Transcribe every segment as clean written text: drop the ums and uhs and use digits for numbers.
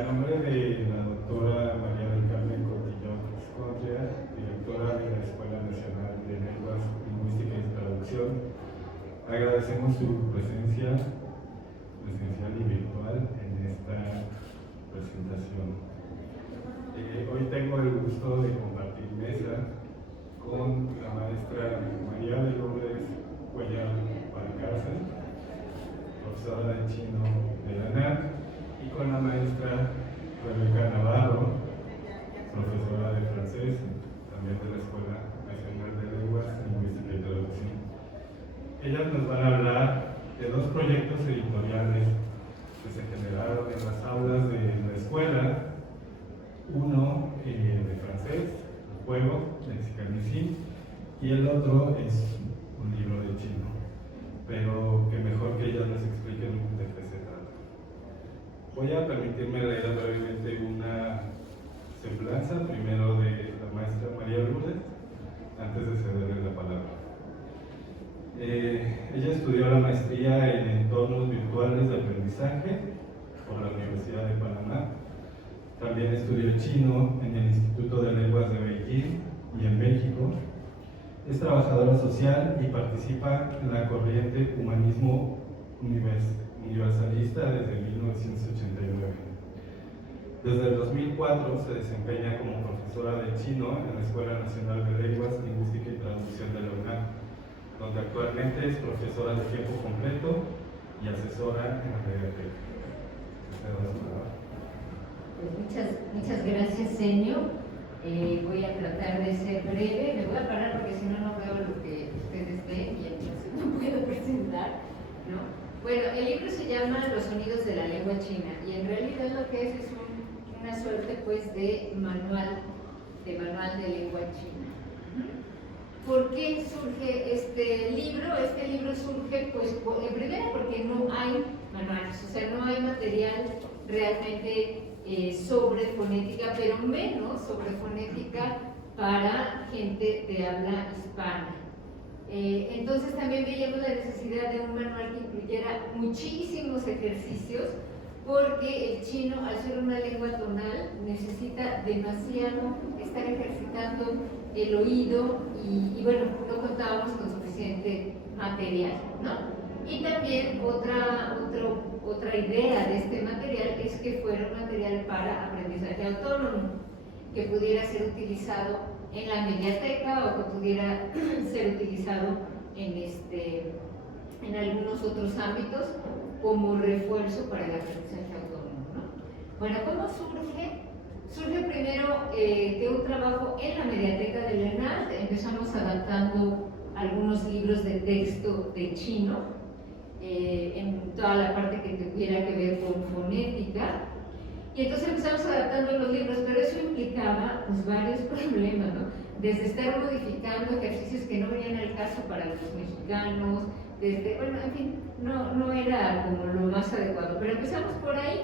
A nombre de la doctora María del Carmen Cotillón Escondria, directora de la Escuela Nacional de Lenguas, Lingüística y Traducción, agradecemos su presencia presencial y virtual en esta presentación. Hoy tengo el gusto de compartir mesa con la maestra María de Lourdes Cuellar Valcárcel, profesora de chino de la UNAM, y con la maestra Rebeca Navarro, profesora de francés, también de la Escuela Nacional de Lenguas, Lingüística y Traducción. Ellas nos van a hablar de dos proyectos editoriales que se generaron en las aulas de la escuela. Uno de francés, El Juego, Mexicanicí, y el otro es un libro de chino, pero que mejor que ellas nos expliquen de qué se trata. Voy a permitirme leer brevemente una semblanza, primero de la maestra María Lourdes, antes de cederle la palabra. Ella estudió la maestría en entornos virtuales de aprendizaje por la Universidad de Panamá. También estudió chino en el Instituto de Lenguas de Beijing y en México. Es trabajadora social y participa en la corriente Humanismo Universalista desde 1989. Desde el 2004 se desempeña como profesora de chino en la Escuela Nacional de Lenguas, Lingüística y Traducción de la UNAM, donde actualmente es profesora de tiempo completo y asesora en la biblioteca. Muchas gracias, Senio. Voy a tratar de ser breve. Me voy a parar porque si no, no veo lo que ustedes ven y entonces no puedo presentar, ¿no? Bueno, el libro se llama Los sonidos de la lengua china y en realidad lo que es una suerte pues de manual de lengua china. ¿Por qué surge este libro? Este libro surge pues primero porque no hay manuales, o sea, no hay material realmente sobre fonética, pero menos sobre fonética para gente de habla hispana. Entonces también veíamos la necesidad de un manual que incluyera muchísimos ejercicios, porque el chino, al ser una lengua tonal, necesita demasiado estar ejercitando el oído y bueno, no contábamos con suficiente material, ¿no? Y también otra idea de este material es que fuera un material para aprendizaje autónomo, que pudiera ser utilizado en la mediateca o que pudiera ser utilizado en algunos otros ámbitos como refuerzo para el aprendizaje autónomo, ¿no? Bueno, ¿cómo surge? Surge primero de un trabajo en la mediateca de la ENAD. Empezamos adaptando algunos libros de texto de chino, en toda la parte que tuviera que ver con fonética, y entonces empezamos adaptando los libros, pero eso implicaba pues varios problemas, ¿no? Desde estar modificando ejercicios que no venían al caso para los mexicanos, bueno, en fin, no era como lo más adecuado, pero empezamos por ahí.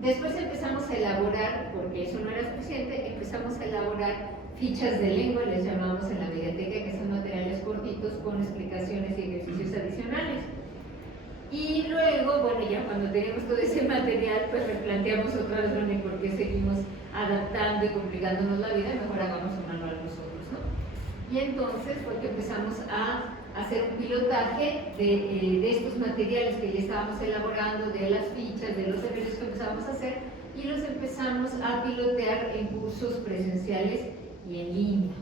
Después empezamos a elaborar, porque eso no era suficiente, empezamos a elaborar fichas de lengua, les llamamos en la mediateca, que son materiales cortitos con explicaciones y ejercicios adicionales. Y luego, bueno, ya cuando teníamos todo ese material, pues replanteamos otra vez, bueno, ¿por qué seguimos adaptando y complicándonos la vida? Mejor hagamos un manual nosotros, ¿no? Y entonces fue que empezamos a hacer un pilotaje de estos materiales que ya estábamos elaborando, de las fichas, de los ejercicios que empezamos a hacer, y los empezamos a pilotear en cursos presenciales y en línea.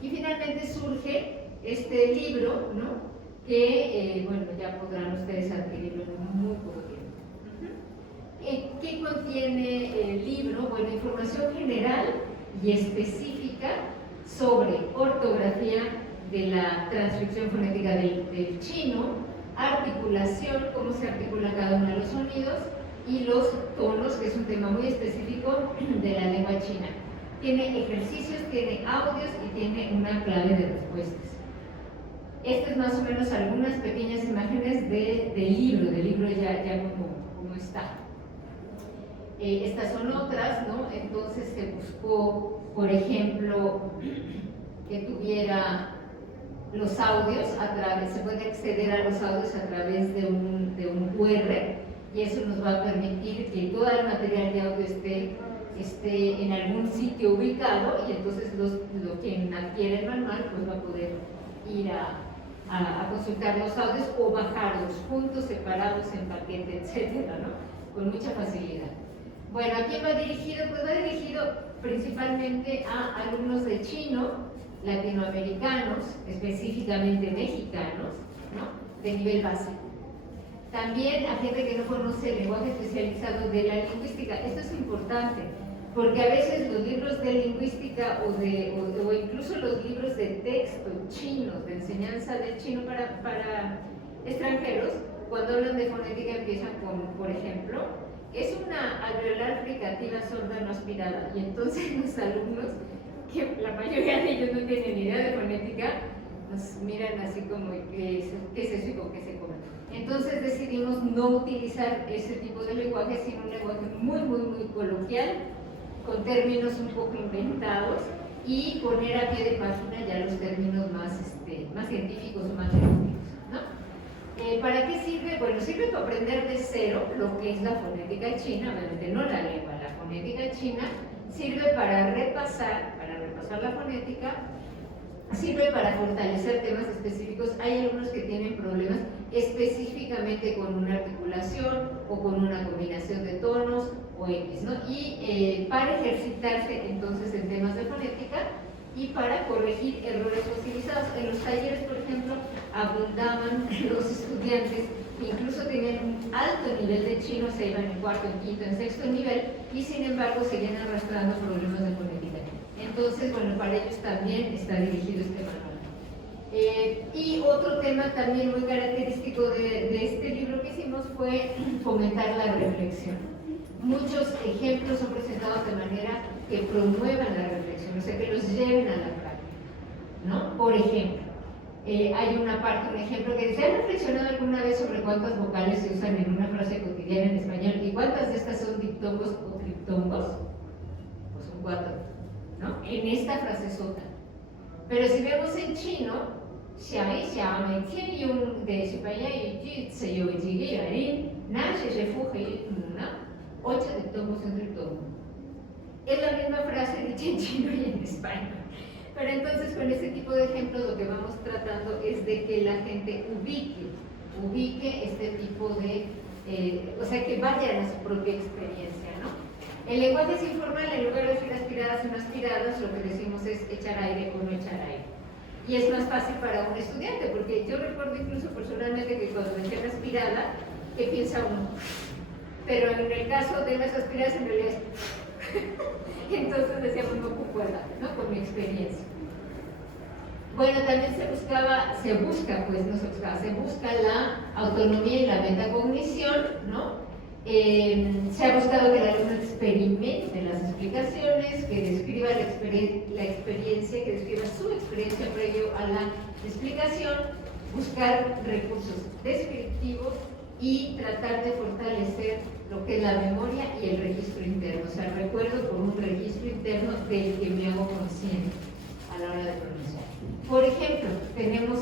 Y finalmente surge este libro, ¿no? Que, bueno, ya podrán ustedes adquirirlo en muy poco tiempo. ¿Qué contiene el libro? Bueno, información general y específica sobre ortografía de la transcripción fonética del chino, articulación, cómo se articula cada uno de los sonidos, y los tonos, que es un tema muy específico de la lengua china. Tiene ejercicios, tiene audios y tiene una clave de respuestas. Estas es más o menos algunas pequeñas imágenes del libro ya como está. Estas son otras, ¿no? Entonces se buscó, por ejemplo, que tuviera los audios se puede acceder a los audios a través de un QR y eso nos va a permitir que todo el material de audio esté en algún sitio ubicado, y entonces quien adquiere el manual pues va a poder ir a consultar los audios o bajarlos juntos, separados, en paquete, etcétera, ¿no? Con mucha facilidad. Bueno, ¿a quién va dirigido? Pues va dirigido principalmente a alumnos de chino, latinoamericanos, específicamente mexicanos, ¿no? De nivel básico. También a gente que no conoce el lenguaje especializado de la lingüística. Esto es importante, porque a veces los libros de lingüística o incluso los libros de texto chinos, de enseñanza del chino para extranjeros, cuando hablan de fonética empiezan con, por ejemplo, es una alveolar fricativa sorda no aspirada, y entonces los alumnos, que la mayoría de ellos no tienen ni idea de fonética, nos miran así como, ¿qué es eso y con qué se come? Entonces decidimos no utilizar ese tipo de lenguaje, sino un lenguaje muy, muy, muy coloquial, con términos un poco inventados, y poner a pie de página ya los términos más científicos o más técnicos, ¿no? ¿Para qué sirve? Bueno, sirve para aprender de cero lo que es la fonética china, obviamente no la lengua, la fonética china. Sirve para repasar la fonética, sirve para fortalecer temas específicos. Hay algunos que tienen problemas específicamente con una articulación o con una combinación de tonos o X, ¿no? Y para ejercitarse entonces en temas de fonética y para corregir errores fosilizados. En los talleres, por ejemplo, abundaban los estudiantes que incluso tenían un alto nivel de chino, se iban en cuarto, en quinto, en sexto nivel, y sin embargo seguían arrastrando problemas de fonética. Entonces, bueno, para ellos también está dirigido este manual. Y otro tema también muy característico de este libro que hicimos fue fomentar la reflexión. Muchos ejemplos son presentados de manera que promuevan la reflexión, o sea, que los lleven a la práctica, ¿no? Por ejemplo, hay una parte, un ejemplo que dice: ¿han reflexionado alguna vez sobre cuántas vocales se usan en una frase cotidiana en español y cuántas de estas son diptongos o triptongos? Pues son 4, ¿no? En esta frase sota. Pero si vemos en chino, xiang y xiang, mei tian yong de xipaya y ji zi yu ji ge yuan, na shi shi fu he, ¿no? 8 diptongos y un triptongo. Es la misma frase dicha en chino y en español. Pero entonces, con este tipo de ejemplos, lo que vamos tratando es de que la gente ubique este tipo de, o sea, que vayan a su propia experiencia, ¿no? El lenguaje es informal, en lugar de decir aspiradas o no aspiradas, lo que decimos es echar aire o no echar aire. Y es más fácil para un estudiante, porque yo recuerdo incluso personalmente que cuando me decían aspirada, ¿qué piensa uno? Pero en el caso de las aspiradas, en realidad es entonces decíamos, no concuerda, ¿no? Con mi experiencia. Bueno, también se busca la autonomía y la metacognición, ¿no? Se ha buscado que el alumno experimente las explicaciones, que describa la experiencia, que describa su experiencia previo a la explicación, buscar recursos descriptivos y tratar de fortalecer lo que es la memoria y el registro interno, o sea, el recuerdo por un registro interno del que me hago consciente a la hora de pronunciar. Por ejemplo, tenemos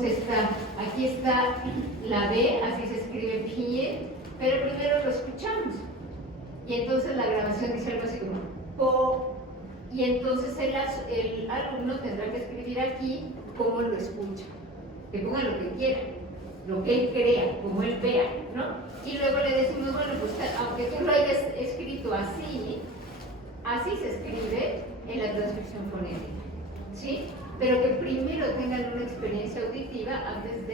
aquí está la B, así se escribe pie, pero primero lo escuchamos. Y entonces la grabación dice algo así como po, y entonces el alumno tendrá que escribir aquí cómo lo escucha, que ponga lo que quiera, lo que él crea, como él vea, ¿no? Y luego le decimos, bueno, pues aunque tú lo hayas escrito así se escribe en la transcripción fonética, ¿sí? Pero que primero tengan una experiencia auditiva antes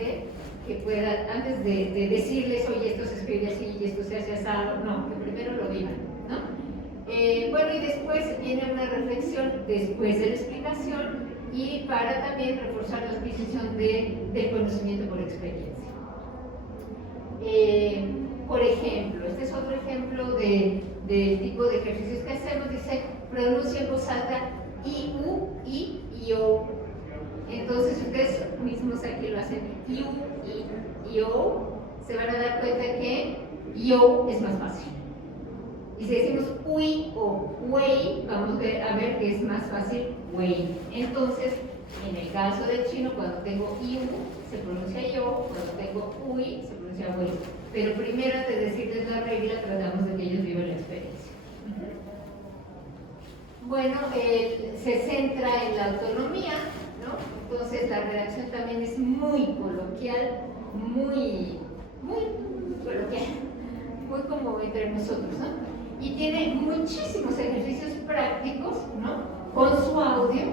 de decirles, oye, esto se escribe así y esto se hace asado, no, que primero lo vivan, ¿no? Bueno, y después viene una reflexión después de la explicación y para también reforzar la adquisición del conocimiento por experiencia. Por ejemplo, este es otro ejemplo del tipo de ejercicios que hacemos. Dice, pronuncia en voz alta I, U, I y O. Entonces ustedes mismos aquí lo hacen I, U, I y O, se van a dar cuenta que yo es más fácil. Y si decimos uy o wey, vamos a ver que es más fácil wey. Entonces, En el caso del chino, cuando tengo iu, se pronuncia yo, cuando tengo ui, se pronuncia ui. Pero primero, antes de decirles la regla, tratamos de que ellos vivan la experiencia. Bueno, se centra en la autonomía, ¿no? Entonces la redacción también es muy coloquial, muy coloquial, muy como entre nosotros, ¿no? Y tiene muchísimos ejercicios prácticos, ¿no? Con su audio,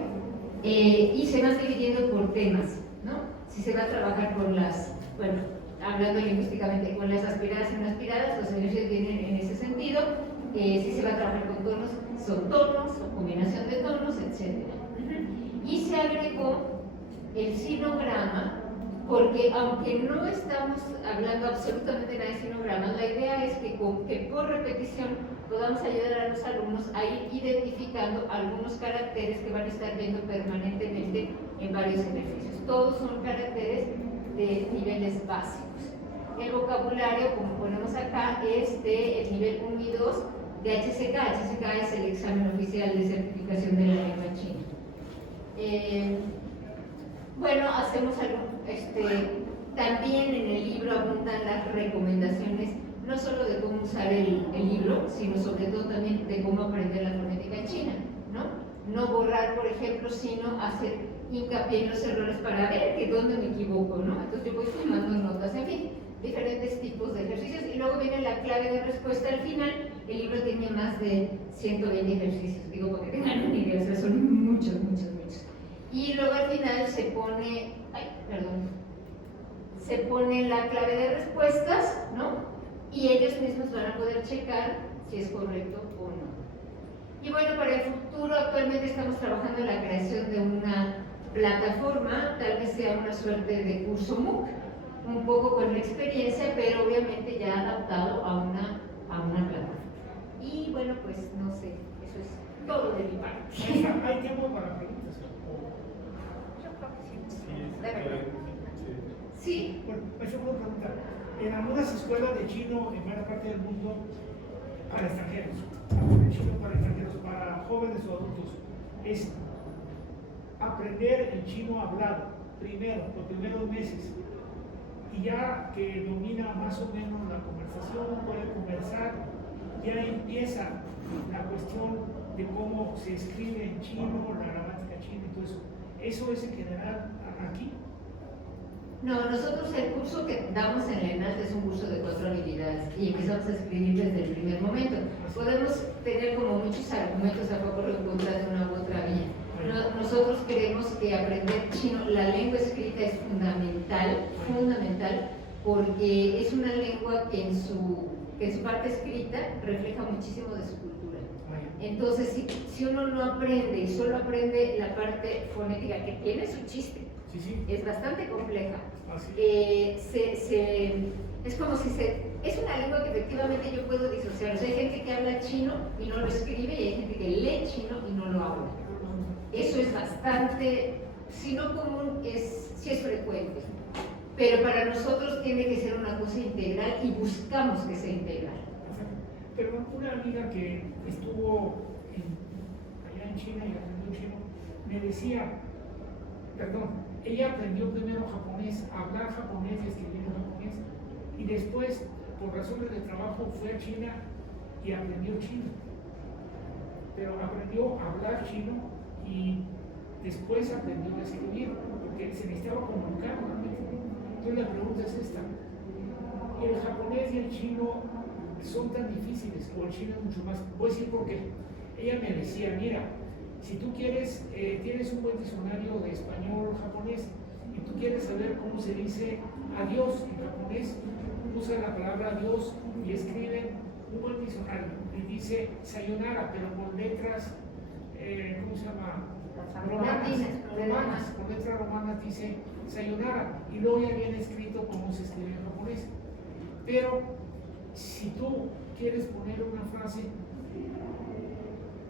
y se van dividiendo por temas, ¿no? Si se va a trabajar con las, bueno, hablando lingüísticamente, con las aspiradas y no aspiradas, los ejercicios vienen en ese sentido. Si se va a trabajar con tonos, son tonos o combinación de tonos, etc. Y se agregó el sinograma, porque aunque no estamos hablando absolutamente nada de sinogramas, la idea es que por repetición podamos ayudar a los alumnos a ir identificando algunos caracteres que van a estar viendo permanentemente en varios ejercicios. Todos son caracteres de niveles básicos. El vocabulario, como ponemos acá, es del nivel 1 y 2 de HSK. HSK es el examen oficial de certificación de la lengua china. Bueno, hacemos algo, también en el libro abundan las recomendaciones, no solo de cómo usar el libro, sino sobre todo también de cómo aprender la fonética china, ¿no? No borrar, por ejemplo, sino hacer hincapié en los errores para ver que dónde me equivoco, ¿no? Entonces yo voy tomando notas, en fin, diferentes tipos de ejercicios, y luego viene la clave de respuesta al final. El libro tiene más de 120 ejercicios, digo, porque tengan una idea, o sea, son muchos. Y luego al final se pone, se pone la clave de respuestas, ¿no? Y ellos mismos van a poder checar si es correcto o no. Y bueno, para el futuro actualmente estamos trabajando en la creación de una plataforma, tal vez sea una suerte de curso MOOC, un poco con la experiencia, pero obviamente ya adaptado a una plataforma. Y bueno, pues no sé, eso es todo de mi parte. ¿Hay tiempo para preguntas? Sí. Bueno, yo puedo preguntar. En algunas escuelas de chino en buena parte del mundo, para extranjeros, de chino para extranjeros, para jóvenes o adultos, es aprender el chino hablado, primero, los primeros meses. Y ya que domina más o menos la conversación, puede conversar, ya empieza la cuestión de cómo se escribe en chino, la gramática china y todo eso. ¿Eso es en general aquí? No, nosotros el curso que damos en la ENALT es un curso de 4 habilidades y empezamos a escribir desde el primer momento. Podemos tener como muchos argumentos a favor o en contra de una u otra vía. Nosotros creemos que aprender chino, la lengua escrita es fundamental, porque es una lengua que en su parte escrita refleja muchísimo de su cultura. Entonces, si uno no aprende y solo aprende la parte fonética, que tiene su chiste, es bastante compleja, es como si es una lengua que efectivamente yo puedo disociar. O sea, hay gente que habla chino y no lo escribe, y hay gente que lee chino y no lo habla. Eso es bastante, si no común, sí es frecuente. Pero para nosotros tiene que ser una cosa integral y buscamos que sea integral. Pero una amiga que estuvo allá en China y aprendió chino, me decía, ella aprendió primero japonés, a hablar japonés y escribir en japonés, y después, por razones de trabajo, fue a China y aprendió chino. Pero aprendió a hablar chino y después aprendió a escribir, porque se necesitaba comunicar realmente. Entonces la pregunta es esta: ¿el japonés y el chino son tan difíciles, o el chino es mucho más? Voy a decir por qué. Ella me decía, mira, si tú quieres, tienes un buen diccionario de español japonés y tú quieres saber cómo se dice adiós en japonés, usa la palabra adiós y escribe un buen diccionario y dice sayonara, pero con letras, ¿cómo se llama? Romanas, con letras romanas dice sayonara, y luego ya viene escrito cómo se escribe en japonés. Pero si tú quieres poner una frase,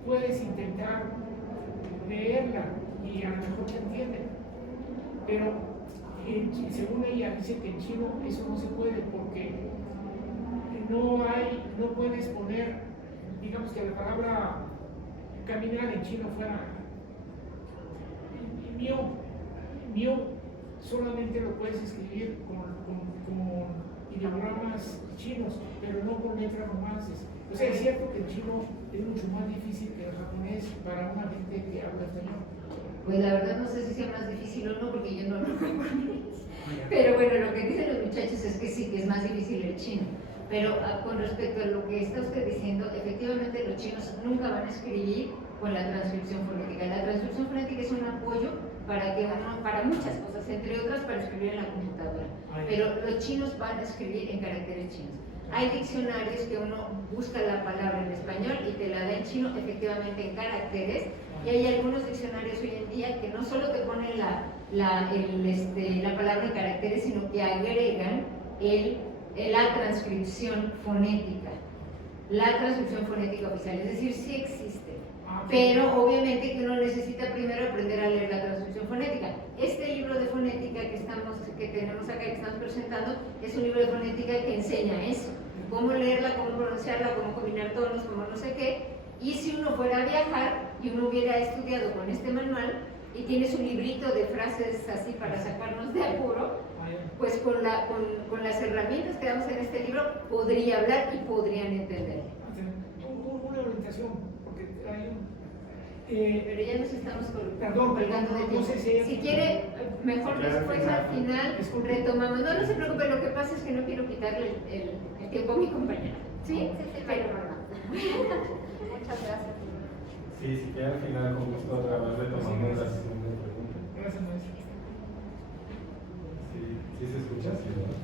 puedes intentar leerla y a lo mejor te entienden, pero según ella dice que en chino eso no se puede, porque no puedes poner, digamos que la palabra caminar en chino fuera, mío solamente lo puedes escribir con ideogramas chinos, pero no con letras romances. O sea, es cierto que el chino es mucho más difícil que el japonés para una gente que habla español. Pues la verdad no sé si sea más difícil o no, porque yo no lo japonés. Pero bueno, lo que dicen los muchachos es que sí, que es más difícil el chino. Pero con respecto a lo que está usted diciendo, efectivamente los chinos nunca van a escribir con la transcripción fonética. La transcripción fonética es un apoyo para muchas cosas, entre otras para escribir en la computadora. Pero los chinos van a escribir en caracteres chinos. Hay diccionarios que uno busca la palabra en español y te la da en chino, efectivamente en caracteres. Y hay algunos diccionarios hoy en día que no solo te ponen la palabra en caracteres, sino que agregan la transcripción fonética. La transcripción fonética oficial, es decir, sí existe. Pero obviamente que uno necesita primero aprender a leer la transcripción fonética. Este libro de fonética que tenemos acá, que estamos presentando, es un libro de fonética que enseña eso. Cómo leerla, cómo pronunciarla, cómo combinar tonos, cómo no sé qué. Y si uno fuera a viajar y uno hubiera estudiado con este manual y tienes un librito de frases así para sacarnos de apuro, pues con las herramientas que damos en este libro podría hablar y podrían entender. Una orientación, porque hay pero ya nos estamos perdón, colgando de tiempo. No sé si quiere, mejor después al final retomamos. No se preocupe, lo que pasa es que no quiero quitarle el tiempo a mi compañera. ¿Sí? Pero muchas gracias. Sí, si quiere al final con gusto otra vez retomamos la sesión de preguntas. Gracias, maestro. Sí se escucha, sí, ¿verdad?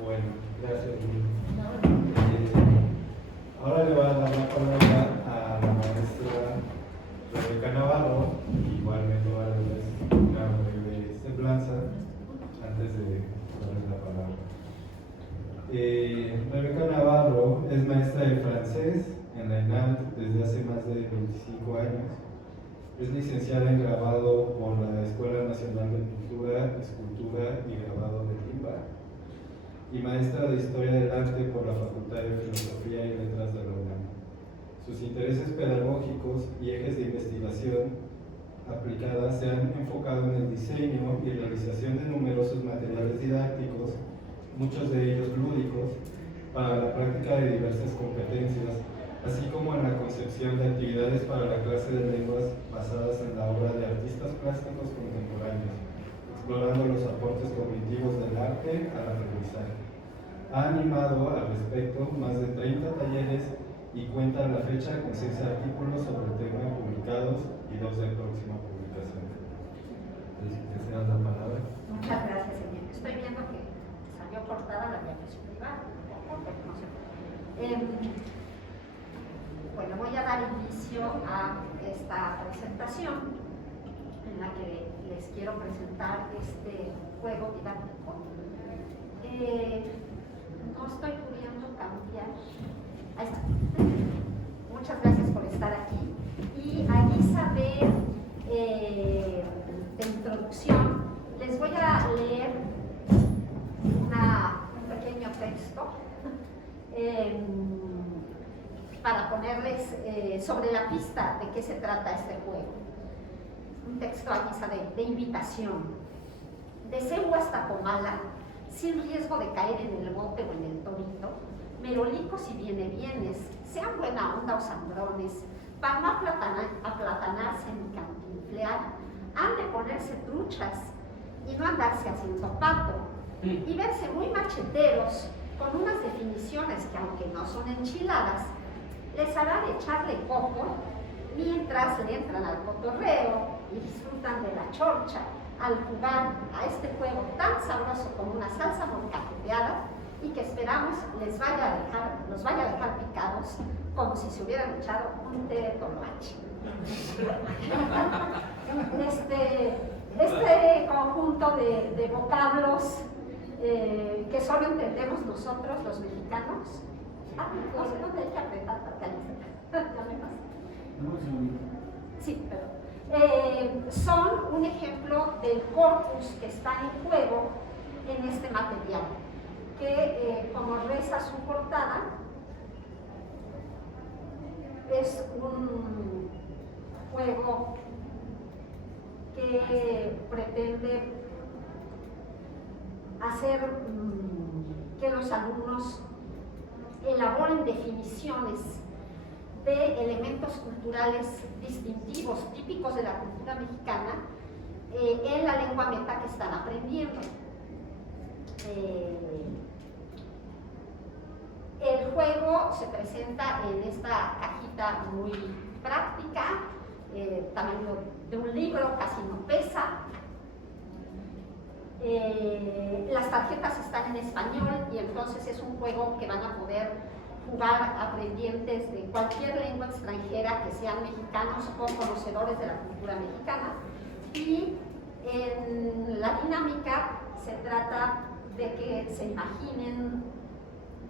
Bueno, gracias. Ahora le voy a dar la palabra a la maestra Rebeca Navarro, igualmente va a darles una breve semblanza antes de darles la palabra. Rebeca Navarro es maestra de francés en la ENAD desde hace más de 25 años. Es licenciada en grabado por la Escuela Nacional de Pintura, Escultura y Grabado de Lima y maestra de Historia del Arte por la Facultad de Filosofía y Letras de la UNAM. Sus intereses pedagógicos y ejes de investigación aplicada se han enfocado en el diseño y realización de numerosos materiales didácticos, muchos de ellos lúdicos, para la práctica de diversas competencias, así como en la concepción de actividades para la clase de lenguas basadas en la obra de artistas plásticos contemporáneos, explorando los aportes cognitivos del arte al aprendizaje. Ha animado al respecto más de 30 talleres y cuenta a la fecha con 6 artículos sobre el tema publicados y 2 de próxima publicación. ¿Deseas la palabra? Muchas gracias, señor. Estoy viendo que salió cortada la diapositiva, pero no sé. Bueno, voy a dar inicio a esta presentación en la que les quiero presentar este juego didáctico. No estoy pudiendo cambiar. Ahí está. Muchas gracias por estar aquí. Y a guisa de introducción, les voy a leer un pequeño texto para ponerles sobre la pista de qué se trata este juego. Un texto a guisa de invitación. Deseo hasta Comala, sin riesgo de caer en el bote o en el torito, merolicos y bienes, sean buena onda o sangrones, para no aplatanarse ni cantinflear, han de ponerse truchas y no andarse haciendo pato, y verse muy macheteros, con unas definiciones que, aunque no son enchiladas, les hará de echarle coco mientras le entran al cotorreo y disfrutan de la chorcha al jugar a este juego tan sabroso como una salsa molcajeteada y que esperamos los vaya a dejar picados como si se hubieran echado un té de toloache. Este conjunto de vocablos que solo entendemos nosotros los mexicanos. No sé dónde hay que apretar para que ya me pasa. Sí, pero son un ejemplo del corpus que está en juego en este material, que como reza su portada, es un juego que pretende hacer que los alumnos elaboren definiciones de elementos culturales distintivos, típicos de la cultura mexicana, en la lengua meta que están aprendiendo. El juego se presenta en esta cajita muy práctica, tamaño de un libro, casi no pesa. Las tarjetas están en español y entonces es un juego que van a poder jugar aprendientes de cualquier lengua extranjera que sean mexicanos o conocedores de la cultura mexicana. Y en la dinámica se trata de que se imaginen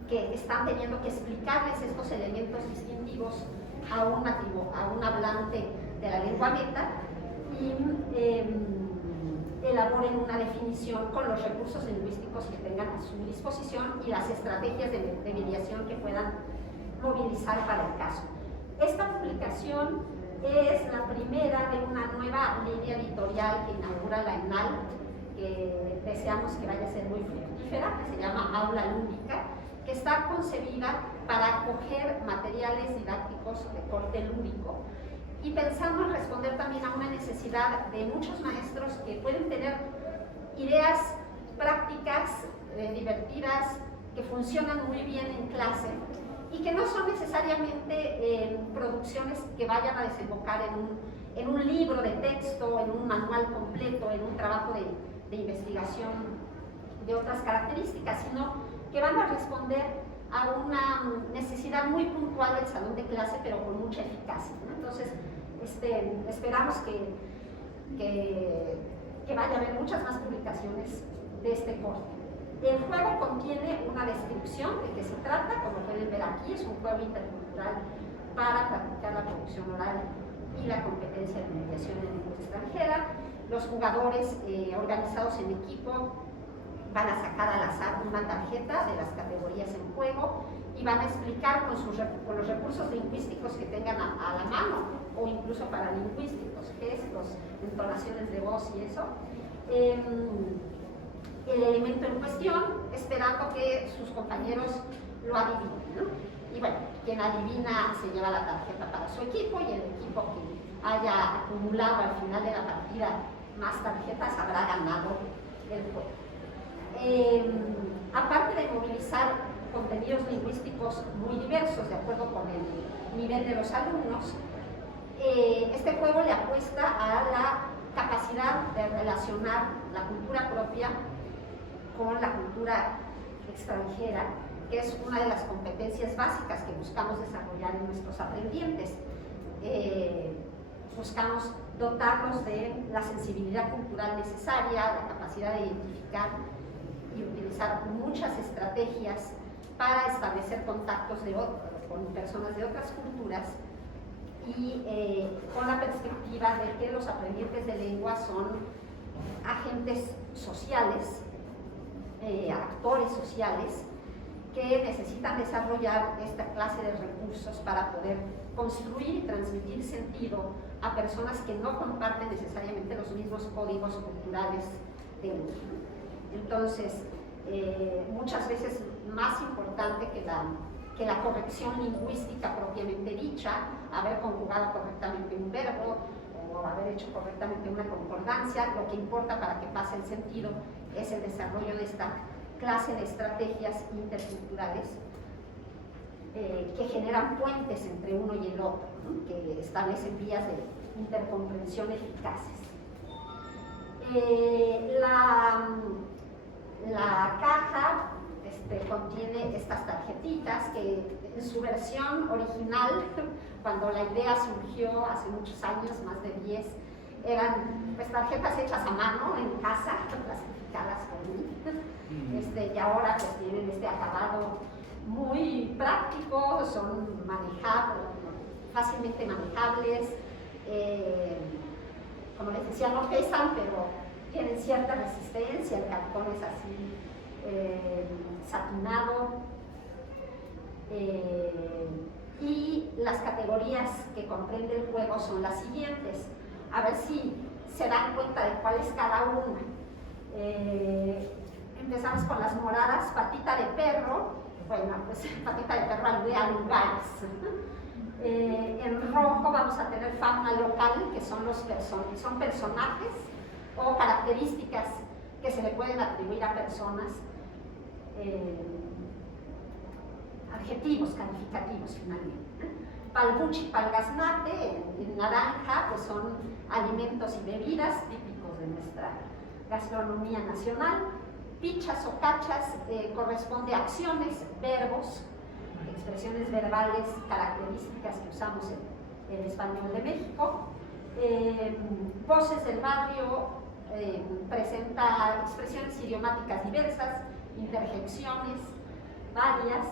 que están teniendo que explicarles estos elementos distintivos a un nativo, a un hablante de la lengua meta, y elaboren una definición con los recursos lingüísticos que tengan a su disposición y las estrategias de mediación que puedan movilizar para el caso. Esta publicación es la primera de una nueva línea editorial que inaugura la ENAL, que deseamos que vaya a ser muy fructífera, que se llama Aula Lúdica, que está concebida para acoger materiales didácticos de corte lúdico y pensando en responder también a una necesidad de muchos maestros que pueden tener ideas prácticas, divertidas, que funcionan muy bien en clase y que no son necesariamente producciones que vayan a desembocar en un libro de texto, en un manual completo, en un trabajo de investigación de otras características, sino que van a responder a una necesidad muy puntual del salón de clase, pero con mucha eficacia, ¿no? Entonces, esperamos que vaya a haber muchas más publicaciones de este corte. El juego contiene una descripción de qué se trata, como pueden ver aquí, es un juego intercultural para practicar la producción oral y la competencia de mediación en lengua extranjera. Los jugadores organizados en equipo van a sacar al azar una tarjeta de las categorías en juego y van a explicar con los recursos lingüísticos que tengan a la mano, o incluso paralingüísticos, gestos, entonaciones de voz y eso, el elemento en cuestión, esperando que sus compañeros lo adivinen, ¿no? Y bueno, quien adivina se lleva la tarjeta para su equipo, y el equipo que haya acumulado al final de la partida más tarjetas habrá ganado el juego. Aparte de movilizar contenidos lingüísticos muy diversos de acuerdo con el nivel de los alumnos, este juego le apuesta a la capacidad de relacionar la cultura propia con la cultura extranjera, que es una de las competencias básicas que buscamos desarrollar en nuestros aprendientes. Buscamos dotarlos de la sensibilidad cultural necesaria, la capacidad de identificar y utilizar muchas estrategias para establecer contactos con personas de otras culturas y con la perspectiva de que los aprendientes de lengua son agentes sociales, actores sociales que necesitan desarrollar esta clase de recursos para poder construir y transmitir sentido a personas que no comparten necesariamente los mismos códigos culturales de uno. Entonces, muchas veces más importante que la corrección lingüística propiamente dicha, haber conjugado correctamente un verbo o haber hecho correctamente una concordancia, lo que importa para que pase el sentido es el desarrollo de esta clase de estrategias interculturales que generan puentes entre uno y el otro, ¿no? Que establecen vías de intercomprensión eficaces. La caja contiene estas tarjetitas que en su versión original, cuando la idea surgió hace muchos años, más de 10, eran pues, tarjetas hechas a mano en casa, clasificadas por mí, y ahora pues tienen este acabado muy práctico, son fácilmente manejables, como les decía, no pesan, pero tienen cierta resistencia, el cartón es así satinado, y las categorías que comprende el juego son las siguientes. A ver si se dan cuenta de cuál es cada una. Empezamos con las moradas, patita de perro. Bueno, pues patita de perro alude a lugares. En rojo vamos a tener fauna local, que son son personajes o características que se le pueden atribuir a personas, adjetivos calificativos finalmente. Palbuchi, palgasnate, en naranja, pues son alimentos y bebidas típicos de nuestra gastronomía nacional. Pichas o cachas corresponde a acciones, verbos, expresiones verbales características que usamos en el español de México. Voces del barrio presenta expresiones idiomáticas diversas, interjecciones varias,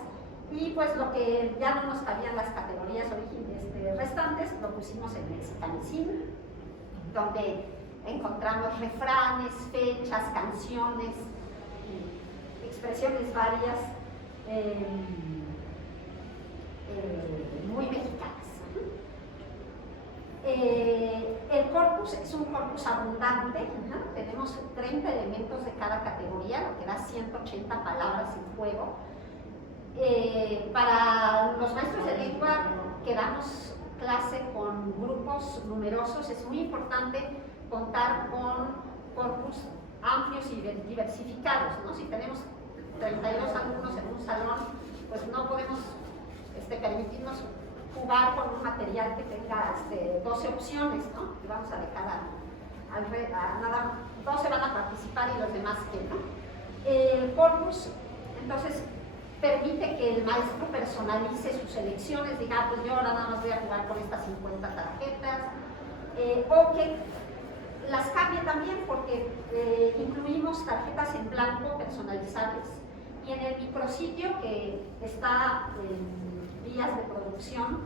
y pues lo que ya no nos cabían las categorías restantes lo pusimos en Mexicanicín, donde encontramos refranes, fechas, canciones, expresiones varias muy mexicanas. El corpus es un corpus abundante, ¿no? Tenemos 30 elementos de cada categoría, lo que da 180 palabras en juego. Para los maestros de lengua que damos clase con grupos numerosos, es muy importante contar con corpus amplios y diversificados, ¿no? Si tenemos 32 alumnos en un salón, pues no podemos permitirnos jugar con un material que tenga 12 opciones, ¿no? Y vamos a dejar nada, 12 van a participar y los demás que no. El corpus, entonces, permite que el maestro personalice sus elecciones, diga, pues yo ahora nada más voy a jugar con estas 50 tarjetas, o que las cambie también, porque incluimos tarjetas en blanco personalizables, y en el micrositio que está en vías de producción,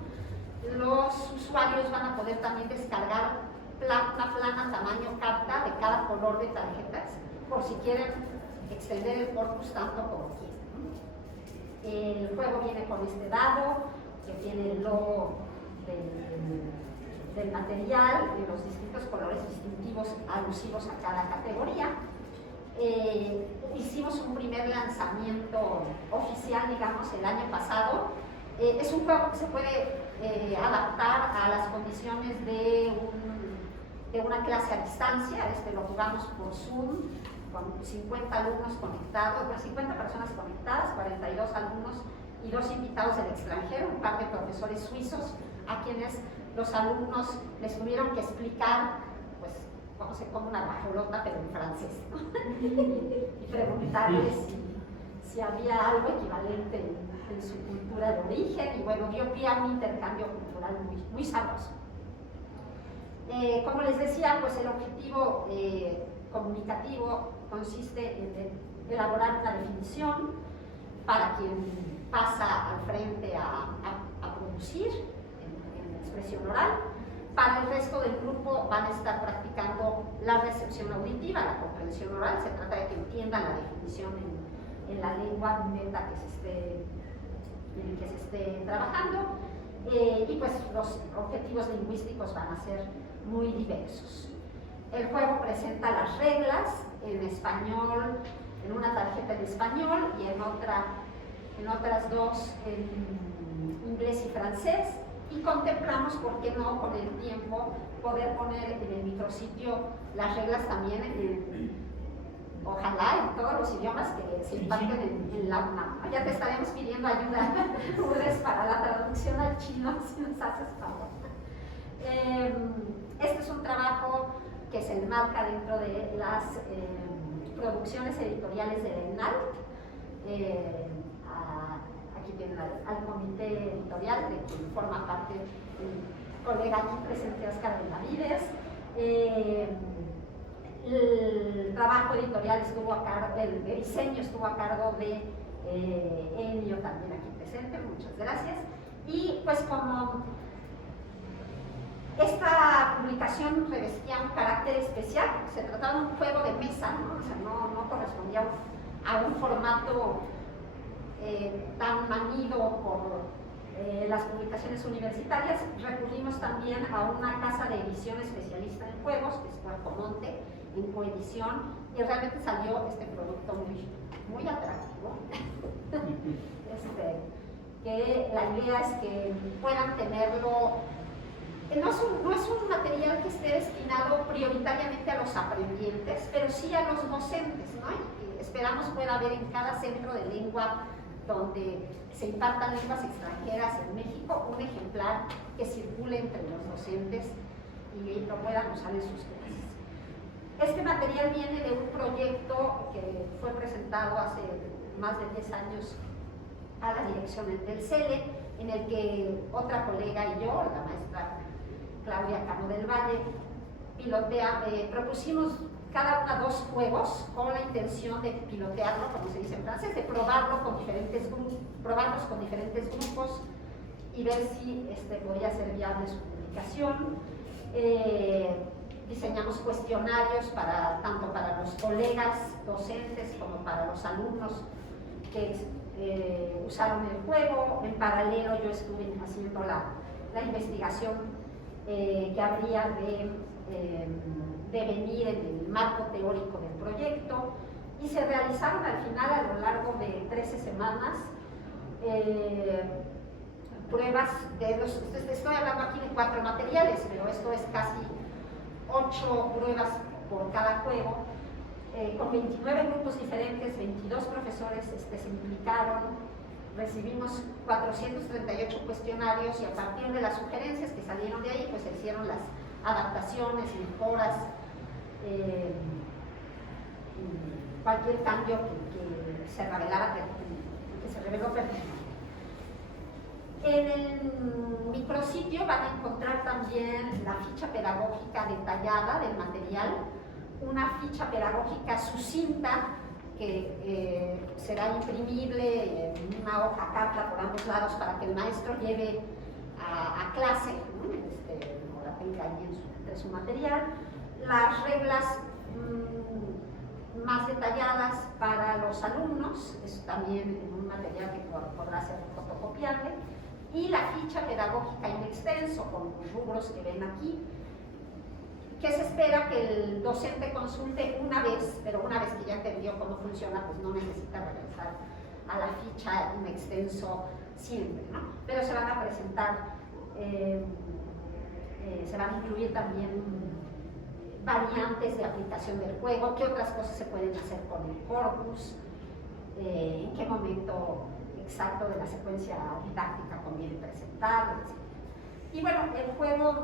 los usuarios van a poder también descargar una plana tamaño carta de cada color de tarjetas, por si quieren extender el corpus tanto como quieran. El juego viene con este dado, que tiene el logo del material, de los distintos colores distintivos alusivos a cada categoría. Hicimos un primer lanzamiento oficial, digamos, el año pasado. Es un juego que se puede adaptar a las condiciones de una clase a distancia. Lo jugamos por Zoom, con 50 alumnos conectados, 50 personas conectadas, 42 alumnos y 2 invitados del extranjero, un par de profesores suizos, a quienes los alumnos les tuvieron que explicar, pues, cómo se come una guajolota, pero en francés, ¿no? y preguntarles si había algo equivalente en su cultura de origen, y bueno, dio pie a un intercambio cultural muy sabroso. Como les decía, pues el objetivo comunicativo consiste en elaborar una definición para quien pasa al frente a producir en expresión oral. Para el resto del grupo van a estar practicando la recepción auditiva, la comprensión oral. Se trata de que entiendan la definición en la lengua meta que se esté trabajando, y pues los objetivos lingüísticos van a ser muy diversos. El juego presenta las reglas en español, en una tarjeta en español y en otras 2 en inglés y francés, y contemplamos, por qué no, con el tiempo poder poner en el micrositio las reglas también ojalá en todos los idiomas que se imparten en la UNAM. Ya te estaremos pidiendo ayuda, Lourdes, para la traducción al chino, si nos haces favor. Este es un trabajo que se enmarca dentro de las producciones editoriales de la ENALT. Aquí tienen al comité editorial, de quien forma parte el colega aquí presente, Óscar Benavides. El trabajo editorial estuvo a cargo, el diseño estuvo a cargo de Enio, también aquí presente, muchas gracias. Y pues como esta publicación revestía un carácter especial, se trataba de un juego de mesa, ¿no? O sea, no correspondía a un formato tan manido por las publicaciones universitarias. Recurrimos también a una casa de edición especialista en juegos, que es Puerto Monte, en coedición, y realmente salió este producto muy atractivo. Que la idea es que puedan tenerlo. No es un material que esté destinado prioritariamente a los aprendientes, pero sí a los docentes, ¿no? Y esperamos pueda haber en cada centro de lengua donde se impartan lenguas extranjeras en México un ejemplar que circule entre los docentes y lo puedan usar en sus clases. Este material viene de un proyecto que fue presentado hace más de 10 años a la dirección del CELE, en el que otra colega y yo, la maestra Claudia Cano del Valle, propusimos cada una 2 juegos con la intención de pilotearlo, como se dice en francés, de probarlos con diferentes grupos y ver si podía ser viable su publicación. Diseñamos cuestionarios tanto para los colegas docentes como para los alumnos que usaron el juego. En paralelo yo estuve haciendo la investigación que habría de venir en el marco teórico del proyecto, y se realizaron al final, a lo largo de 13 semanas, pruebas estoy hablando aquí de 4 materiales, pero esto es casi 8 pruebas por cada juego, con 29 grupos diferentes, 22 profesores se implicaron. Recibimos 438 cuestionarios y a partir de las sugerencias que salieron de ahí, pues se hicieron las adaptaciones, mejoras, cualquier cambio que se reveló pertinente. En el micrositio van a encontrar también la ficha pedagógica detallada del material, una ficha pedagógica sucinta que será imprimible en una hoja carta por ambos lados para que el maestro lleve a clase, ¿no? O la tenga ahí entre su material. Las reglas más detalladas para los alumnos, es también un material que podrá ser fotocopiable, y la ficha pedagógica in extenso con los rubros que ven aquí, que se espera que el docente consulte una vez, pero una vez que ya entendió cómo funciona, pues no necesita regresar a la ficha in extenso siempre, ¿no? Pero se van a presentar, se van a incluir también variantes de aplicación del juego, qué otras cosas se pueden hacer con el corpus, en qué momento exacto de la secuencia didáctica conviene presentar, etc. Y bueno, el juego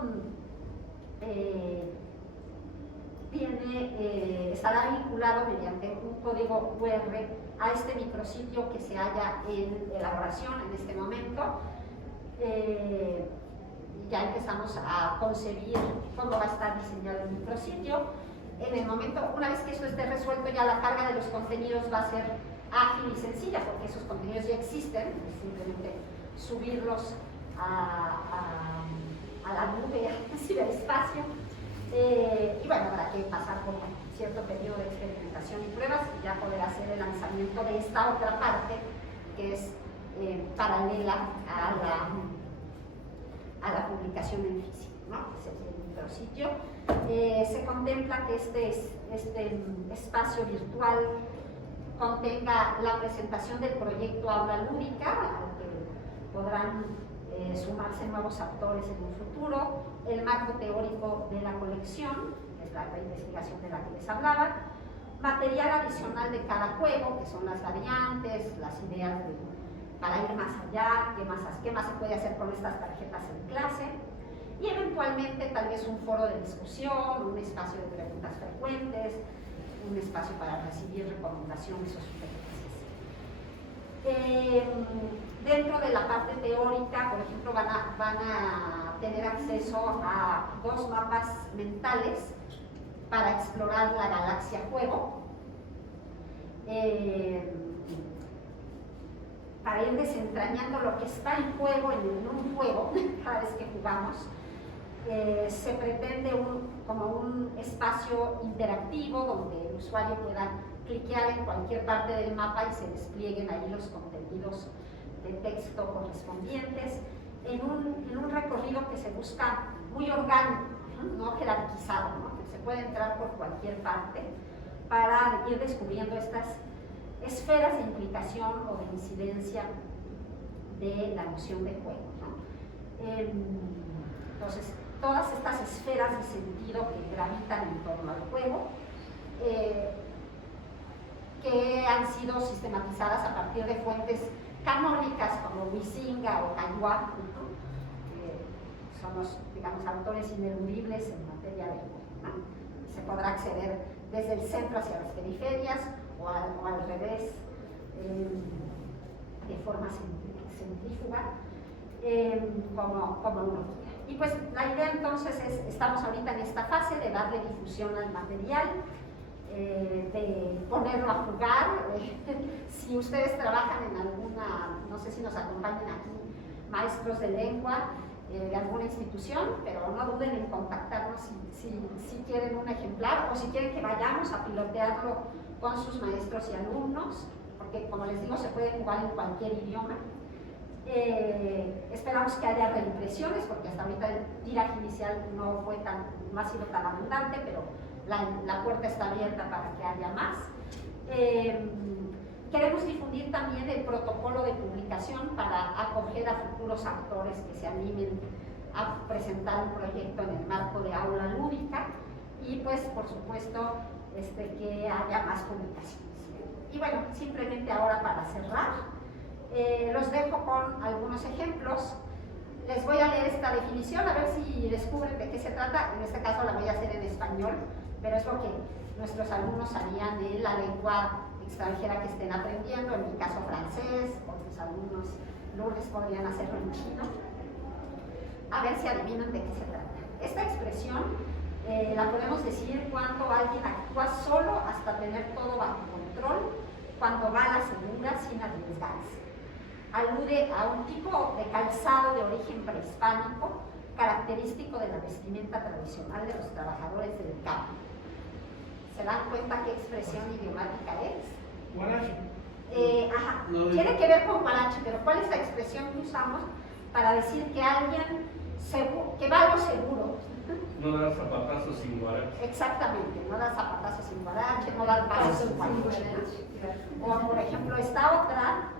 estará vinculado mediante un código QR a este micrositio que se halla en elaboración en este momento. Ya empezamos a concebir cómo va a estar diseñado el micrositio. En el momento, una vez que esto esté resuelto, ya la carga de los contenidos va a ser ágil y sencilla, porque esos contenidos ya existen, es simplemente subirlos a la nube, al ciberespacio. Y bueno, habrá que pasar por un cierto periodo de experimentación y pruebas y ya poder hacer el lanzamiento de esta otra parte que es paralela a la publicación en físico, ¿no? Ese es el micrositio. Se contempla que este espacio virtual contenga la presentación del proyecto Aula Lúdica, al que podrán sumarse nuevos actores en un futuro, el marco teórico de la colección, que es la investigación de la que les hablaba, material adicional de cada juego, que son las variantes, las ideas para ir más allá, qué más se puede hacer con estas tarjetas en clase, y eventualmente tal vez un foro de discusión, un espacio de preguntas frecuentes, un espacio para recibir recomendaciones o sugerencias. Dentro de la parte teórica, por ejemplo, van a tener acceso a 2 mapas mentales para explorar la galaxia juego, para ir desentrañando lo que está en juego en un juego cada vez que jugamos. Se pretende como un espacio interactivo donde el usuario pueda cliquear en cualquier parte del mapa y se desplieguen ahí los contenidos de texto correspondientes en un recorrido que se busca muy orgánico, no jerarquizado, ¿no? Que se puede entrar por cualquier parte para ir descubriendo estas esferas de implicación o de incidencia de la noción de juego, ¿no? Entonces, todas estas esferas de sentido que gravitan en torno al juego, que han sido sistematizadas a partir de fuentes canónicas como Huizinga o Caillois, ¿no? Que son los, digamos, autores ineludibles en materia de juego, ¿no? Se podrá acceder desde el centro hacia las periferias o al revés, de forma centrífuga, como uno quiera. Y pues la idea entonces es, estamos ahorita en esta fase de darle difusión al material, de ponerlo a jugar. Si ustedes trabajan en alguna, no sé si nos acompañan aquí maestros de lengua de alguna institución, pero no duden en contactarnos si quieren un ejemplar o si quieren que vayamos a pilotearlo con sus maestros y alumnos, porque como les digo se puede jugar en cualquier idioma. Esperamos que haya reimpresiones, porque hasta ahorita el tiraje inicial no ha sido tan abundante, pero la puerta está abierta para que haya más. Queremos difundir también el protocolo de publicación para acoger a futuros autores que se animen a presentar un proyecto en el marco de aula lúdica, y pues por supuesto que haya más publicaciones. Y bueno, simplemente ahora para cerrar, los dejo con algunos ejemplos. Les voy a leer esta definición a ver si descubren de qué se trata. En este caso la voy a hacer en español, pero es lo que nuestros alumnos harían en la lengua extranjera que estén aprendiendo, en mi caso francés, otros alumnos Lourdes podrían hacerlo en chino. A ver si adivinan de qué se trata. Esta expresión la podemos decir cuando alguien actúa solo hasta tener todo bajo control, cuando va a la segura sin arriesgarse. Alude a un tipo de calzado de origen prehispánico, característico de la vestimenta tradicional de los trabajadores del campo. ¿Se dan cuenta qué expresión idiomática es? Guarache. Ajá, tiene que ver con guarache, pero ¿cuál es la expresión que usamos para decir que alguien que va a lo seguro? No dar zapatazos sin guarache. Exactamente, no dar zapatazos sin guarache, no dar pasos sin guarache. O por ejemplo, esta otra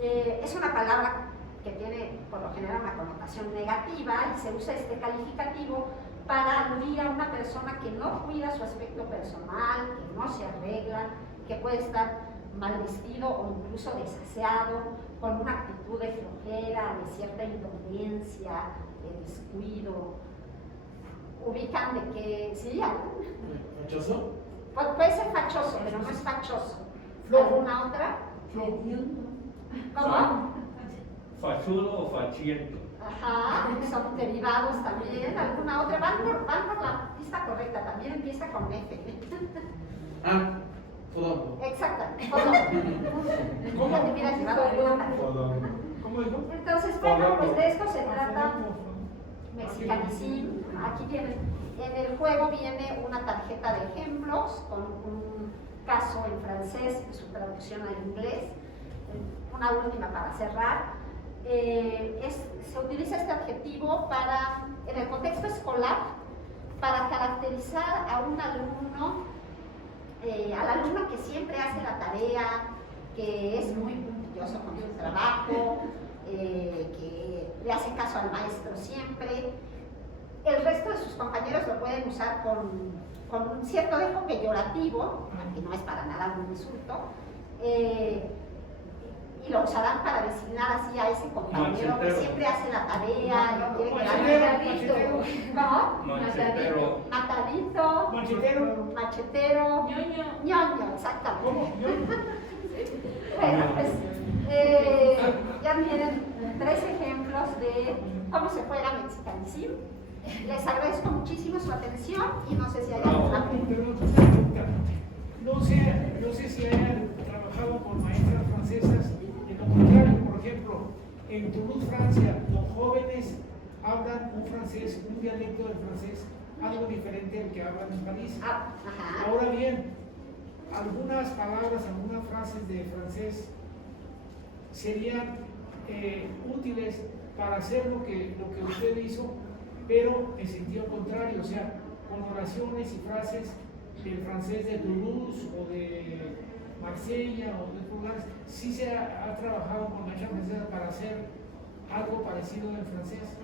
es una palabra que tiene por lo general una connotación negativa y se usa este calificativo para aludir a una persona que no cuida su aspecto personal, que no se arregla, que puede estar mal vestido o incluso desaseado, con una actitud de flojera, de cierta indolencia, de descuido. Ubican de que, ¿sí? ¿Fachoso? Puede ser fachoso, pero no es fachoso. Flojo. ¿Alguna otra? ¿Cómo? Fachudo o fachiento. Ajá, son derivados también. ¿Alguna otra? Van por la pista correcta, también empieza con F. Fodongo. Exactamente. ¿Cómo te hubieras llevado alguna tarea? ¿Cómo dijo? Entonces, bueno, pues de esto se trata Mexicanicim. Aquí viene, en el juego viene una tarjeta de ejemplos con un caso en francés y su traducción al inglés. Una última para cerrar. Se utiliza este adjetivo en el contexto escolar para caracterizar a un alumno, al alumno que siempre hace la tarea, que es muy puntilloso con su trabajo, que le hace caso al maestro siempre. El resto de sus compañeros lo pueden usar con un cierto dejo peyorativo, que no es para nada un insulto, y lo usarán para designar así a ese compañero que siempre hace la tarea y quiere que la Machetero. Matadito, machetero, ñoño, exactamente. ¿Cómo? Bueno, pues ya tienen 3 ejemplos de cómo se juega Mexicanicim. Les agradezco muchísimo su atención y no sé si hay alguna pregunta. No sé si hayan trabajado con maestras francesas. En lo contrario, por ejemplo, en Toulouse, Francia, los jóvenes hablan un francés, un dialecto del francés, algo diferente al que hablan en París. Ajá. Ahora bien, algunas palabras, algunas frases de francés serían útiles para hacer lo que usted hizo, pero en sentido contrario, o sea, con oraciones y frases del francés de Toulouse o de Marsella o de otros lugares. Sí se ha trabajado con la maestra francesa para hacer algo parecido en francés,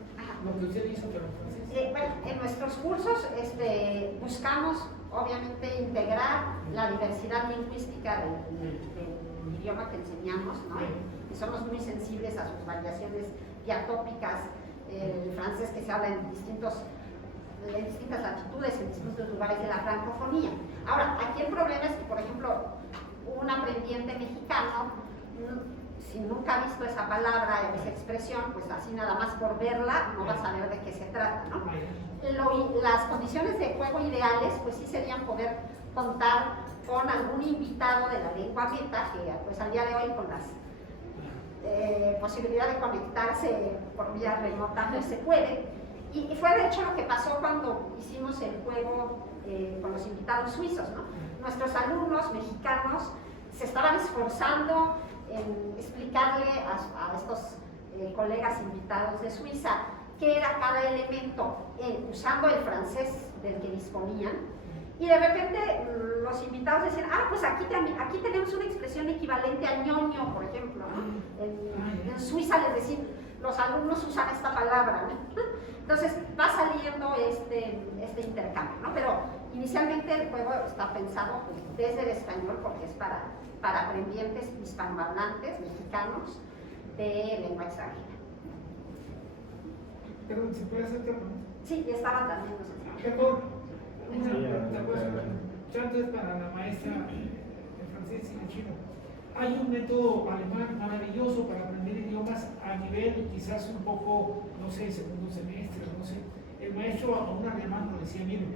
lo que usted hizo, pero en francés. Bueno, en nuestros cursos buscamos obviamente integrar la diversidad lingüística del idioma que enseñamos, ¿no? Y somos muy sensibles a sus variaciones diatópicas, el francés que se habla en distintas latitudes, en distintos lugares de la francofonía. Ahora, aquí el problema es que, por ejemplo, un aprendiente mexicano, si nunca ha visto esa palabra, esa expresión, pues así nada más por verla no va a saber de qué se trata, ¿no? Las condiciones de juego ideales, pues sí serían poder contar con algún invitado de la lengua meta, que pues al día de hoy con las posibilidad de conectarse por vía remota no se puede. Y fue de hecho lo que pasó cuando hicimos el juego con los invitados suizos, ¿no? Nuestros alumnos mexicanos se estaban esforzando en explicarle a estos colegas invitados de Suiza qué era cada elemento, usando el francés del que disponían. Y de repente los invitados decían, pues aquí tenemos una expresión equivalente a ñoño, por ejemplo, ¿no? En Suiza les decían, los alumnos usan esta palabra, ¿no? Entonces va saliendo este intercambio, ¿no? Pero inicialmente el juego está pensado pues, desde el español, porque es para aprendientes hispanohablantes mexicanos de lengua extranjera. Perdón, ¿se puede hacer otra pregunta? Sí, ya estaban también los extranjeros. Perdón, una pregunta, pues, tanto es para la maestra de francés y de chino. Hay un método alemán maravilloso para aprender idiomas a nivel quizás un poco, no sé, segundo semestre, no sé. El maestro a un alemán le decía, mire,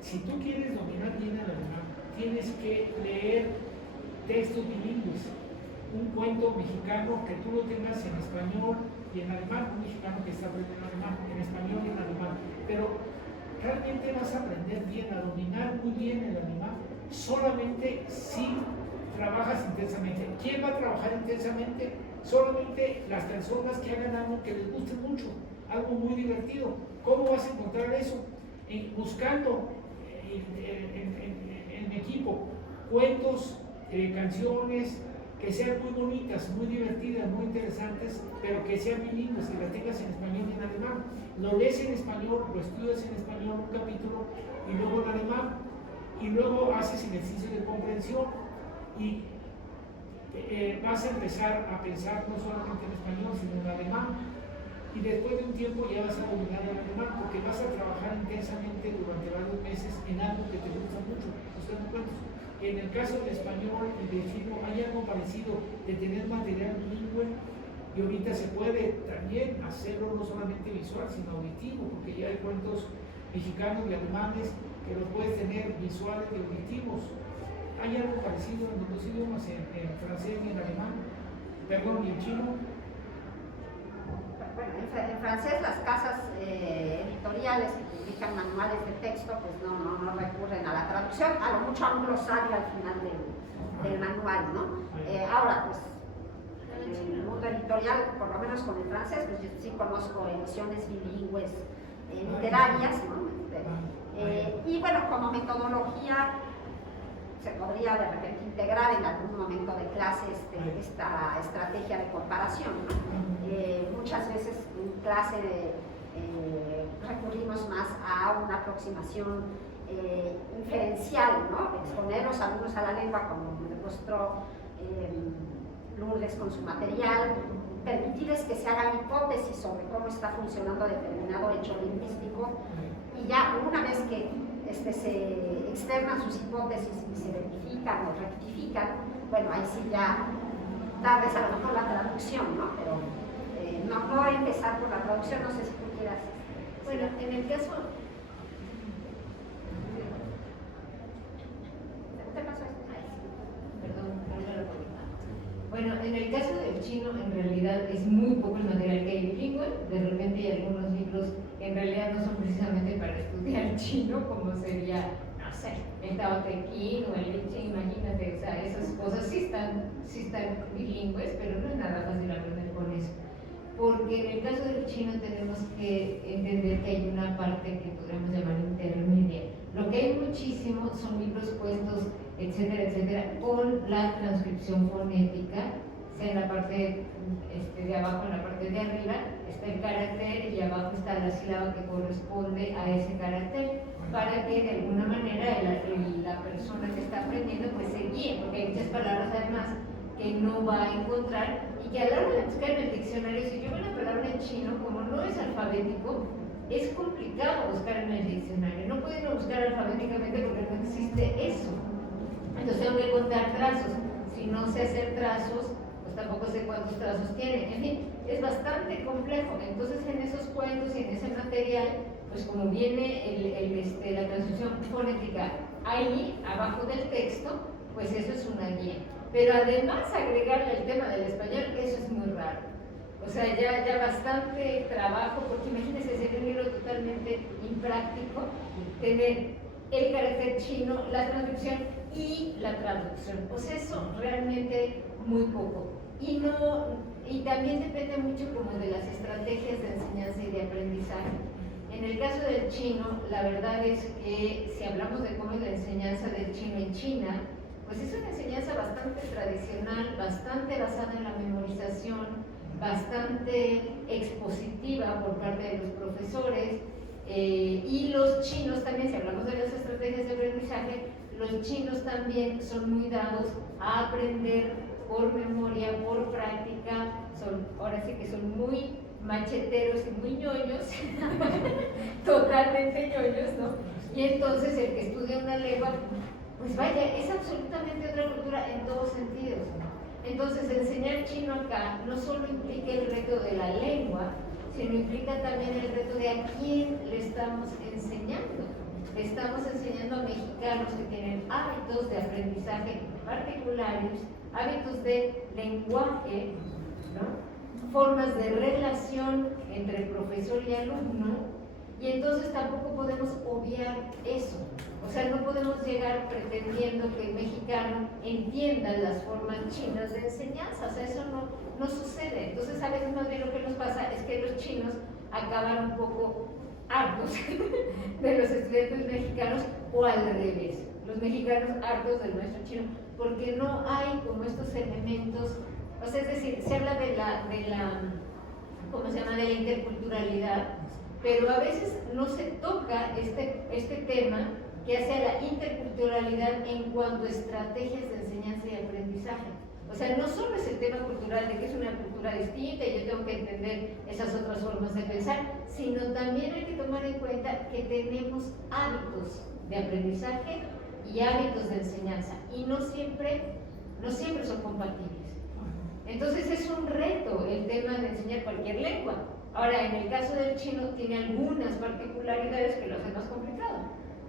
si tú quieres dominar bien el alemán, tienes que leer textos bilingües. Un cuento mexicano que tú lo tengas en español y en alemán, un mexicano que está aprendiendo alemán, en español y en alemán. Pero realmente vas a aprender bien, a dominar muy bien el alemán, solamente si trabajas intensamente. ¿Quién va a trabajar intensamente? Solamente las personas que hagan algo que les guste mucho, algo muy divertido. ¿Cómo vas a encontrar eso? Buscando en equipo cuentos, canciones que sean muy bonitas, muy divertidas, muy interesantes, pero que sean bilingües, que las tengas en español y en alemán. Lo lees en español, lo estudias en español un capítulo y luego en alemán, y luego haces ejercicio de comprensión y vas a empezar a pensar no solamente en español, sino en alemán. Y después de un tiempo ya vas a dominar el alemán, porque vas a trabajar intensamente durante varios meses en algo que te gusta mucho. ¿Ustedes me cuentan? En el caso del español y del chino hay algo parecido, de tener material bilingüe, y ahorita se puede también hacerlo no solamente visual, sino auditivo, porque ya hay cuentos mexicanos y alemanes que los puedes tener visuales y auditivos. Hay algo parecido en los dos idiomas, en francés y en alemán, perdón, y en chino. Bueno, en francés las casas editoriales que publican manuales de texto pues no recurren a la traducción, a lo mucho a un glosario al final del manual, ¿no? Ahora, pues, en el mundo editorial, por lo menos con el francés, pues yo sí conozco ediciones bilingües literarias, ¿no? Y bueno, como metodología se podría de repente integrar en algún momento de clase esta estrategia de comparación, ¿no? Muchas veces en clase recurrimos más a una aproximación inferencial, ¿no? Exponer los alumnos a la lengua, como demostró Lourdes con su material, permitirles que se hagan hipótesis sobre cómo está funcionando determinado hecho lingüístico, y ya una vez que se externan sus hipótesis y se verifican o rectifican, bueno, ahí sí ya darles a lo mejor la traducción, ¿no? Pero no empezar por la traducción, no sé si tú quieras. Bueno, en el caso... ¿Te pasó esto? Perdón. Bueno, en el caso del chino, en realidad es muy poco el material que hay bilingüe. De repente hay algunos libros que en realidad no son precisamente para estudiar chino, como sería no sé, el taotequín o el lichín, imagínate, o sea, esas cosas sí están bilingües, pero no es nada fácil aprender con eso. Porque en el caso del chino tenemos que entender que hay una parte que podríamos llamar intermedia. Lo que hay muchísimo son libros puestos, etcétera, etcétera, con la transcripción fonética, sea en la parte de abajo, en la parte de arriba, está el carácter y abajo está la sílaba que corresponde a ese carácter, para que de alguna manera la persona que está aprendiendo pues se guíe, porque hay muchas palabras además que no va a encontrar y que a la hora de buscar en el diccionario, si yo veo una palabra en chino, como no es alfabético, es complicado buscar en el diccionario. No pueden buscar alfabéticamente porque no existe eso. Entonces tengo que contar trazos. Si no sé hacer trazos, pues tampoco sé cuántos trazos tiene. En fin, es bastante complejo. Entonces en esos cuentos y en ese material, pues como viene la transcripción fonética ahí, abajo del texto, pues eso es una guía. Pero además agregarle el tema del español, eso es muy raro. O sea, ya bastante trabajo, porque imagínense, sería un libro totalmente impráctico, tener el carácter chino, la transcripción y la traducción. O sea, eso realmente muy poco. Y también depende mucho como de las estrategias de enseñanza y de aprendizaje. En el caso del chino, la verdad es que si hablamos de cómo es la enseñanza del chino en China, pues es una enseñanza bastante tradicional, bastante basada en la memorización, bastante expositiva por parte de los profesores, y los chinos también, si hablamos de las estrategias de aprendizaje, los chinos también son muy dados a aprender por memoria, por práctica, ahora sí que son muy macheteros y muy ñoños, totalmente ñoños, ¿no? Y entonces el que estudia una lengua, pues vaya, es absolutamente otra cultura en todos sentidos. Entonces enseñar chino acá no solo implica el reto de la lengua, sino implica también el reto de a quién le estamos enseñando. Le estamos enseñando a mexicanos que tienen hábitos de aprendizaje particulares, hábitos de lenguaje, ¿no? Formas de relación entre profesor y alumno, y entonces tampoco podemos obviar eso. O sea, no podemos llegar pretendiendo que el mexicano entienda las formas chinas de enseñanza. O sea, eso no sucede. Entonces, a veces más bien lo que nos pasa es que los chinos acaban un poco hartos de los estudiantes mexicanos, o al revés, los mexicanos hartos del maestro chino, porque no hay como estos elementos. O sea, es decir, se habla de la ¿cómo se llama?, de la interculturalidad, pero a veces no se toca este tema que hace a la interculturalidad en cuanto a estrategias de enseñanza y aprendizaje. O sea, no solo es el tema cultural de que es una cultura distinta y yo tengo que entender esas otras formas de pensar, sino también hay que tomar en cuenta que tenemos hábitos de aprendizaje y hábitos de enseñanza, y no siempre son compatibles. Entonces es un reto el tema de enseñar cualquier lengua. Ahora, en el caso del chino tiene algunas particularidades que lo hacen más complicado,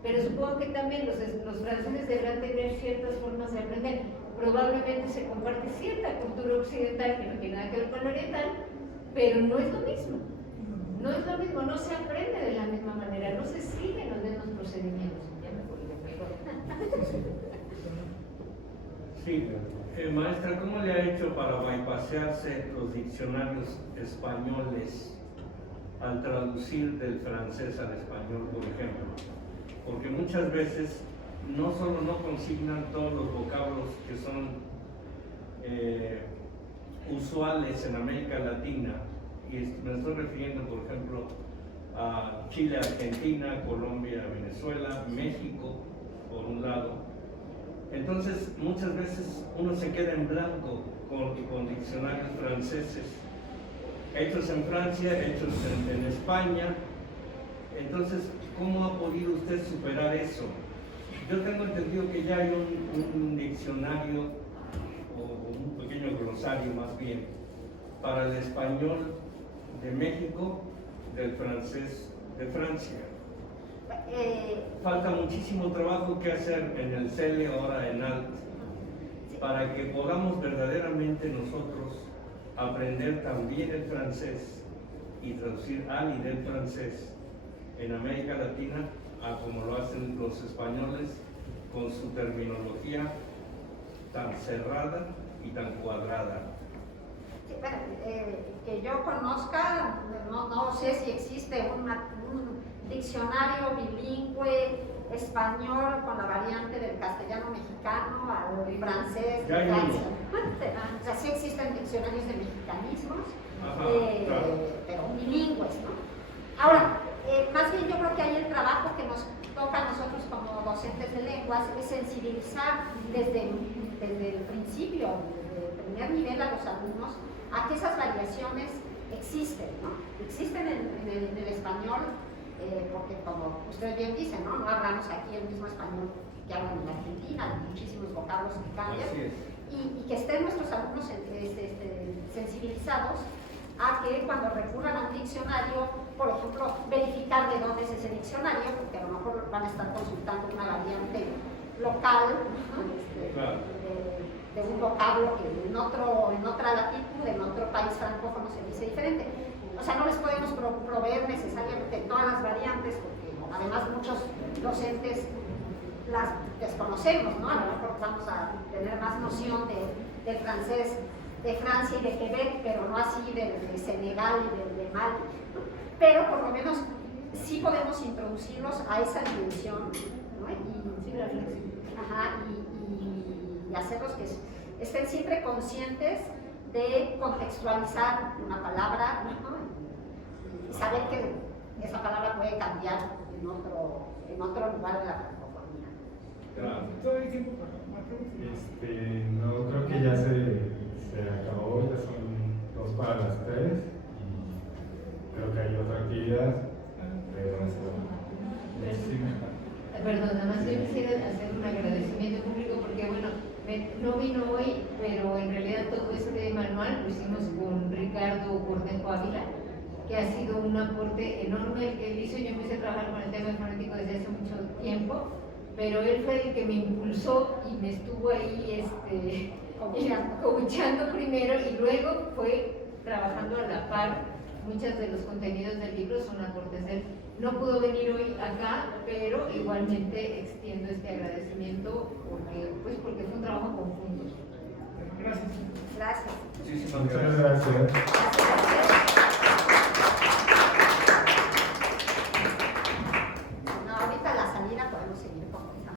pero supongo que también los franceses deberán tener ciertas formas de aprender. Probablemente se comparte cierta cultura occidental que no tiene nada que ver con la oriental, pero no es lo mismo. No es lo mismo, no se aprende de la misma manera, no se siguen los mismos procedimientos. Ya me voy mejor. Sí, maestra, ¿cómo le ha hecho para bypasearse los diccionarios españoles al traducir del francés al español, por ejemplo? Porque muchas veces no solo no consignan todos los vocablos que son usuales en América Latina, y me estoy refiriendo, por ejemplo, a Chile, Argentina, Colombia, Venezuela, México, por un lado. Entonces, muchas veces uno se queda en blanco con diccionarios franceses, hechos en Francia, hechos en España. Entonces, ¿cómo ha podido usted superar eso? Yo tengo entendido que ya hay un diccionario, o un pequeño glosario más bien, para el español de México, del francés de Francia. Falta muchísimo trabajo que hacer en el CELE, ahora en ALT, para que podamos verdaderamente nosotros aprender también el francés y traducir al y del francés en América Latina a como lo hacen los españoles con su terminología tan cerrada y tan cuadrada. Sí, bueno, que yo conozca, no sé si existe un diccionario bilingüe español con la variante del castellano mexicano al francés Ya de hay Francia. O sea, sí existen diccionarios de mexicanismos, Ajá, claro. pero bilingües, ¿no? Ahora, más bien yo creo que ahí el trabajo que nos toca a nosotros como docentes de lenguas es sensibilizar desde el principio, desde el primer nivel a los alumnos, a que esas variaciones existen, ¿no? Existen en el español, porque como ustedes bien dicen, ¿no? No hablamos aquí el mismo español que hablan en Argentina, hay muchísimos vocablos que cambian, Así es. y que estén nuestros alumnos sensibilizados a que cuando recurran a un diccionario, por ejemplo, verificar de dónde es ese diccionario, porque a lo mejor van a estar consultando una variante local, ¿no? Claro. De un vocablo que en otra latitud, en otro país francófono se dice diferente. O sea, no les podemos proveer necesariamente todas las variantes, porque además muchos docentes las desconocemos, ¿no? A lo mejor vamos a tener más noción del francés de Francia y de Quebec, pero no así del de Senegal y del de Mali, ¿no? Pero por lo menos sí podemos introducirlos a esa dimensión, ¿no? Y hacerlos que estén siempre conscientes de contextualizar una palabra, ¿no? Y saber que esa palabra puede cambiar en otro lugar de la francofonía. Claro. Todo el tiempo para más preguntas. No, creo que ya se acabó, ya son 2 para las 3 y creo que hay otra actividad. Perdón, nada más yo quisiera hacer un agradecimiento público porque, bueno, no vino hoy, pero en realidad todo este manual lo hicimos con Ricardo Cornejo Ávila, que ha sido un aporte enorme el que él hizo. Yo empecé a trabajar con el tema fonético desde hace mucho tiempo, pero él fue el que me impulsó y me estuvo ahí coacheando primero y luego fue trabajando a la par. Muchos de los contenidos del libro son aportes de él. No pudo venir hoy acá, pero igualmente extiendo este agradecimiento porque fue un trabajo conjunto. Gracias. Gracias. Muchísimas Muchas gracias. gracias.